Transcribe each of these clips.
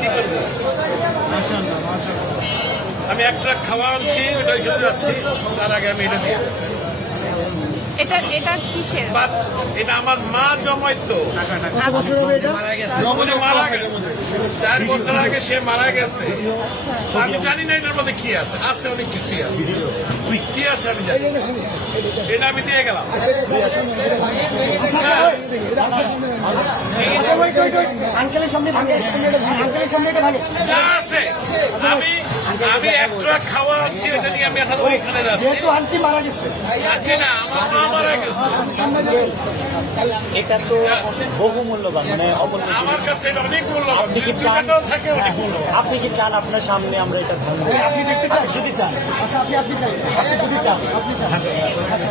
কি করব? আমি এক ট্রাক খাওয়া আনছি ওটা খেতে যাচ্ছি। তার আগে আমি এটা দিয়ে যাচ্ছি। এটা এটা কিসের? এটা আমার মা মারা গেছে। চার বছর আগে সে মারা গেছে। আমি জানি না এটার মধ্যে কি আছে। আছে অনেক কিছুই আছে। কি আছে আমি জানি এটা আমি দিয়ে গেলাম। আমি আমি এক ট্রাক খাওয়া আনছি এটা নিয়ে আমি এখন ওইখানে যাচ্ছি। যেহেতু আন্টি মারা গেছে। না আমার মা মারা গেছে এটা তো বহুমূল্যবান মানে অমূল্য আমার কাছে এটা অনেক মূল্যবান। আপনি কি চান? থাকে অনেক মূল্যবান। আপনি কি চান আপনার সামনে আমরা এটা ভাঙবো আপনি দেখতে চান? যদি চান। আচ্ছা আপনি আপনি চান। আপনি যদি চান। আপনি চান। আচ্ছা।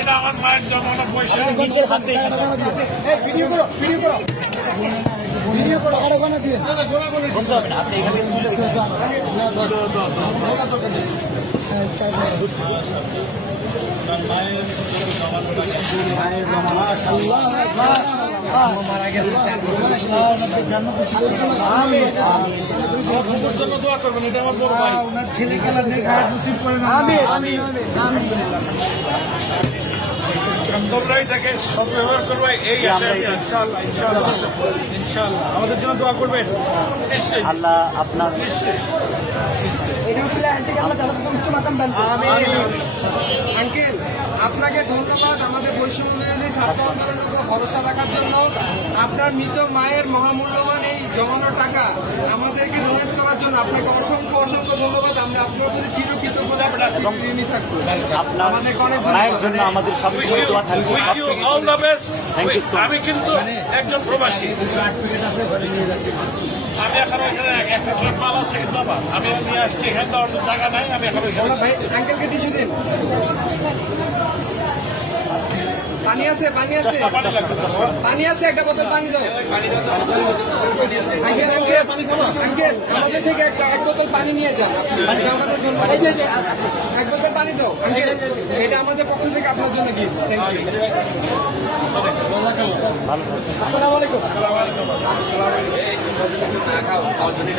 এটা আমার মায়ের জন্মানো পয়সা নিজের হাতে ভিডিও করো ভিডিও করো। ভিডিও আমি আমি তোমরা এটাকে সদ্ব্যবহার করবে এই আশা আমি আমাদের জন্য দোয়া করবেন নিশ্চয়ই আল্লাহ আপনার নিশ্চয়ই আঙ্কেল আপনাকে ধন্যবাদ, আমাদের বৈষম্য বিরোধী ছাত্র আন্দোলনের উপর ভরসা রাখার জন্য। আপনার মৃত মায়ের মহামূল্যবান এই জমানো টাকা আমাদেরকে ডোনেট করার জন্য আপনাকে অসংখ্য অসংখ্য ধন্যবাদ। আমরা আপনার প্রতি চিরকৃতজ্ঞতা আপনার ধন্যবাদ জন্য আমাদের সবসময় দোয়া থাকবে। ইউ. আমি কিন্তু একজন প্রবাসী। আমি এখন ওইখানে এক- একটা ট্রাক মাল আছে কিন্তু আমার আমি নিয়ে আসছি এখানে তো অন্য জায়গা নাই আমি এখন ওইখানে ভাই আঙ্কেলকে টিস্যু দিন। পানি আছে পানি আছে। পানি আছে একটা বোতল পানি দাও। আমাদের থেকে এক এক বোতল পানি নিয়ে যান। এটা আমাদের জন্য এক বোতল পানি দাও। এটা আমাদের পক্ষ থেকে আপনার জন্য গিফট থ্যাংক ইউ আসসালামু আলাইকুম।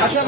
আচ্ছা